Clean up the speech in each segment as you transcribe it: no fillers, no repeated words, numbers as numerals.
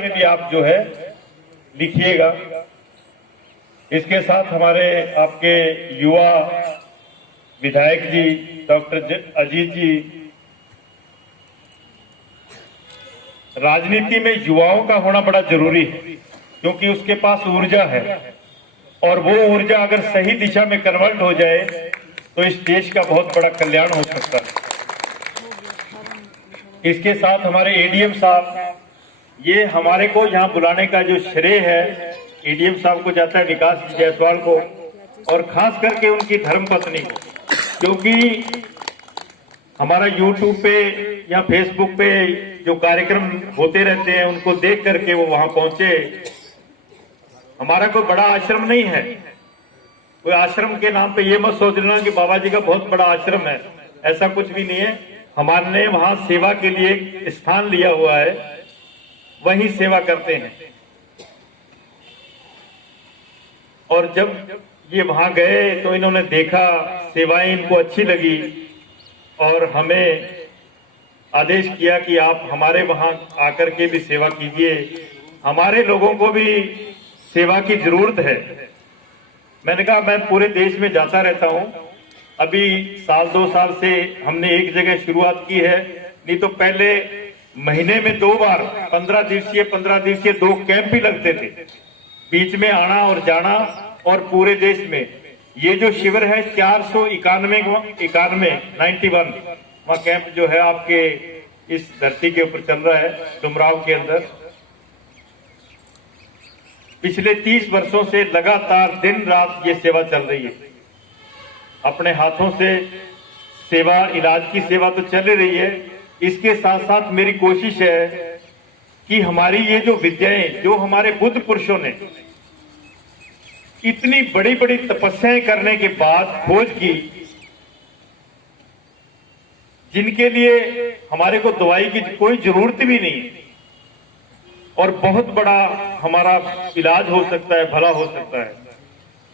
में भी आप जो है लिखिएगा। इसके साथ हमारे आपके युवा विधायक जी डॉक्टर अजीत जी, राजनीति में युवाओं का होना बड़ा जरूरी है क्योंकि उसके पास ऊर्जा है और वो ऊर्जा अगर सही दिशा में कन्वर्ट हो जाए तो इस देश का बहुत बड़ा कल्याण हो सकता है। इसके साथ हमारे एडीएम साहब, ये हमारे को यहाँ बुलाने का जो श्रेय है एडीएम साहब को जाता है, विकास जायसवाल को, और खास करके उनकी धर्मपत्नी को, क्योंकि हमारा यूट्यूब पे या फेसबुक पे जो कार्यक्रम होते रहते हैं उनको देख करके वो वहां पहुंचे। हमारा कोई बड़ा आश्रम नहीं है, कोई आश्रम के नाम पे ये मत सोच लेना कि बाबा जी का बहुत बड़ा आश्रम है, ऐसा कुछ भी नहीं है। हमारे वहां सेवा के लिए एक स्थान लिया हुआ है, वहीं सेवा करते हैं। और जब ये वहां गए तो इन्होंने देखा, सेवाएं इनको अच्छी लगी और हमें आदेश किया कि आप हमारे वहां आकर के भी सेवा कीजिए, हमारे लोगों को भी सेवा की जरूरत है। मैंने कहा मैं पूरे देश में जाता रहता हूं, अभी साल 2 साल से हमने एक जगह शुरुआत की है, नहीं तो पहले महीने में 2 बार 15 दिवसीय 2 कैंप भी लगते थे, बीच में आना और जाना। और पूरे देश में ये जो शिविर है 491 वहां कैंप जो है आपके इस धरती के ऊपर चल रहा है, डुमराव के अंदर। पिछले 30 वर्षों से लगातार दिन रात ये सेवा चल रही है। अपने हाथों से सेवा, इलाज की सेवा तो चल रही है, इसके साथ साथ मेरी कोशिश है कि हमारी ये जो विद्याएं, जो हमारे बुद्ध पुरुषों ने इतनी बड़ी बड़ी तपस्याएं करने के बाद खोज की, जिनके लिए हमारे को दवाई की कोई जरूरत भी नहीं और बहुत बड़ा हमारा इलाज हो सकता है, भला हो सकता है।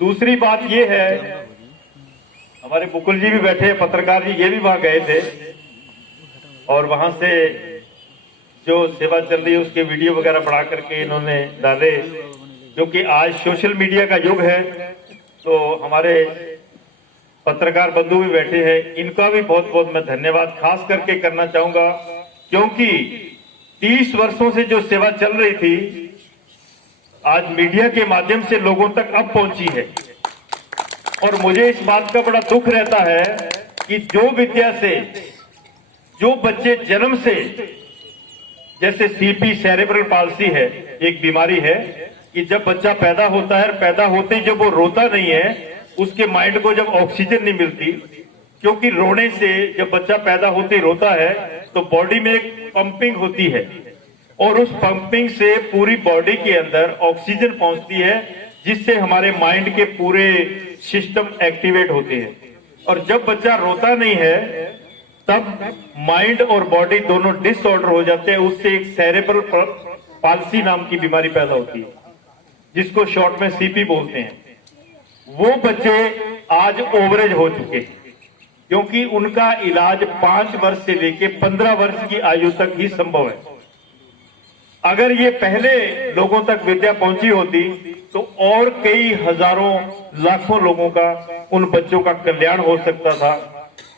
दूसरी बात यह है, हमारे मुकुल जी भी बैठे हैं, पत्रकार जी, ये भी वहां गए थे और वहां से जो सेवा चल रही है उसके वीडियो वगैरह बना करके इन्होंने डाले। क्योंकि आज सोशल मीडिया का युग है तो हमारे पत्रकार बंधु भी बैठे हैं, इनका भी बहुत बहुत मैं धन्यवाद खास करके करना चाहूंगा, क्योंकि 30 वर्षों से जो सेवा चल रही थी आज मीडिया के माध्यम से लोगों तक अब पहुंची है। और मुझे इस बात का बड़ा दुख रहता है कि जो विद्या से जो बच्चे जन्म से, जैसे सीपी सेरेब्रल पाल्सी है, एक बीमारी है कि जब बच्चा पैदा होता है, पैदा होते ही जब वो रोता नहीं है, उसके माइंड को जब ऑक्सीजन नहीं मिलती, क्योंकि रोने से जब बच्चा पैदा होते ही रोता है तो बॉडी में एक पंपिंग होती है और उस पंपिंग से पूरी बॉडी के अंदर ऑक्सीजन पहुंचती है, जिससे हमारे माइंड के पूरे सिस्टम एक्टिवेट होते हैं। और जब बच्चा रोता नहीं है तब माइंड और बॉडी दोनों डिसऑर्डर हो जाते हैं, उससे एक सेरेब्रल पाल्सी नाम की बीमारी पैदा होती है, जिसको शॉर्ट में सीपी बोलते हैं। वो बच्चे आज ओवरेज हो चुके हैं क्योंकि उनका इलाज 5 वर्ष से लेकर 15 वर्ष की आयु तक ही संभव है। अगर ये पहले लोगों तक विद्या पहुंची होती तो और कई हजारों लाखों लोगों का, उन बच्चों का कल्याण हो सकता था।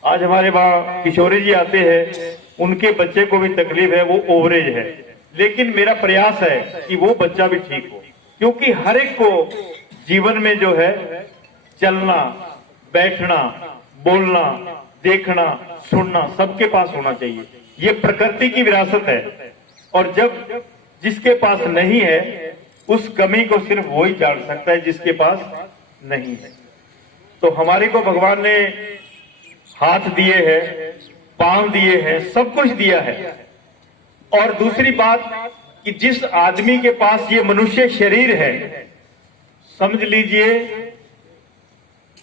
आज हमारे वहां किशोरी जी आते हैं, उनके बच्चे को भी तकलीफ है, वो ओवरेज है, लेकिन मेरा प्रयास है कि वो बच्चा भी ठीक हो, क्योंकि हर एक को जीवन में जो है चलना, बैठना, बोलना, देखना, सुनना सबके पास होना चाहिए। ये प्रकृति की विरासत है और जब जिसके पास नहीं है उस कमी को सिर्फ वो ही जान सकता है जिसके पास नहीं है। तो हमारे को भगवान ने हाथ दिए हैं, पांव दिए हैं, सब कुछ दिया है। और दूसरी बात कि जिस आदमी के पास ये मनुष्य शरीर है, समझ लीजिए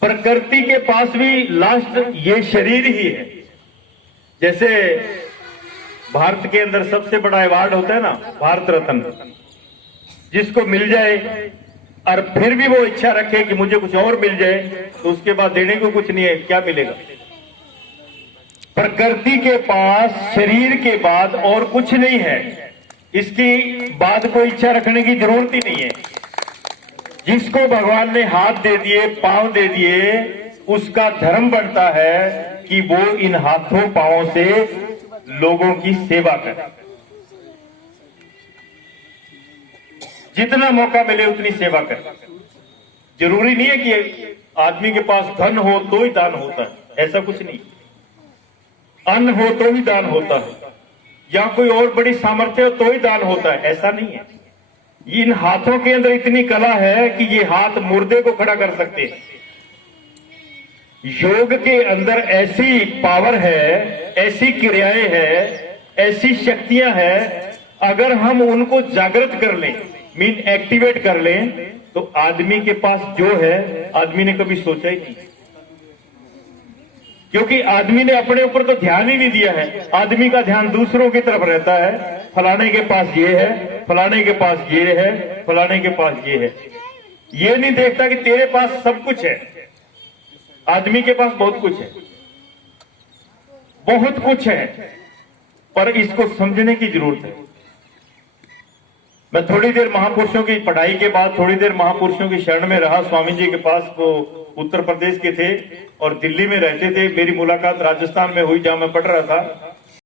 प्रकृति के पास भी लास्ट ये शरीर ही है। जैसे भारत के अंदर सबसे बड़ा अवार्ड होता है ना, भारत रत्न, जिसको मिल जाए और फिर भी वो इच्छा रखे कि मुझे कुछ और मिल जाए, तो उसके बाद देने को कुछ नहीं है, क्या मिलेगा? प्रकृति के पास शरीर के बाद और कुछ नहीं है इसकी बाद कोई इच्छा रखने की जरूरत ही नहीं है। जिसको भगवान ने हाथ दे दिए, पांव दे दिए, उसका धर्म बनता है कि वो इन हाथों पांवों से लोगों की सेवा करे। जितना मौका मिले उतनी सेवा करे। जरूरी नहीं है कि आदमी के पास धन हो तो ही दान होता है, ऐसा कुछ नहीं। अन्न हो तो ही दान होता है, या कोई और बड़ी सामर्थ्य हो तो ही दान होता है, ऐसा नहीं है। इन हाथों के अंदर इतनी कला है कि ये हाथ मुर्दे को खड़ा कर सकते हैं। योग के अंदर ऐसी पावर है, ऐसी क्रियाएं हैं, ऐसी शक्तियां हैं, अगर हम उनको जागृत कर लें, मीन एक्टिवेट कर लें, तो आदमी के पास जो है आदमी ने कभी सोचा ही नहीं। क्योंकि आदमी ने अपने ऊपर तो ध्यान ही नहीं दिया है। आदमी का ध्यान दूसरों की तरफ रहता है, फलाने के पास ये है, फलाने के पास ये है, फलाने के पास ये है। ये नहीं देखता कि तेरे पास सब कुछ है। आदमी के पास बहुत कुछ है, बहुत कुछ है, पर इसको समझने की जरूरत है। मैं थोड़ी देर महापुरुषों की पढ़ाई के बाद थोड़ी देर महापुरुषों की शरण में रहा। स्वामी जी के पास, वो उत्तर प्रदेश के थे और दिल्ली में रहते थे। मेरी मुलाकात राजस्थान में हुई, जहां मैं पढ़ रहा था।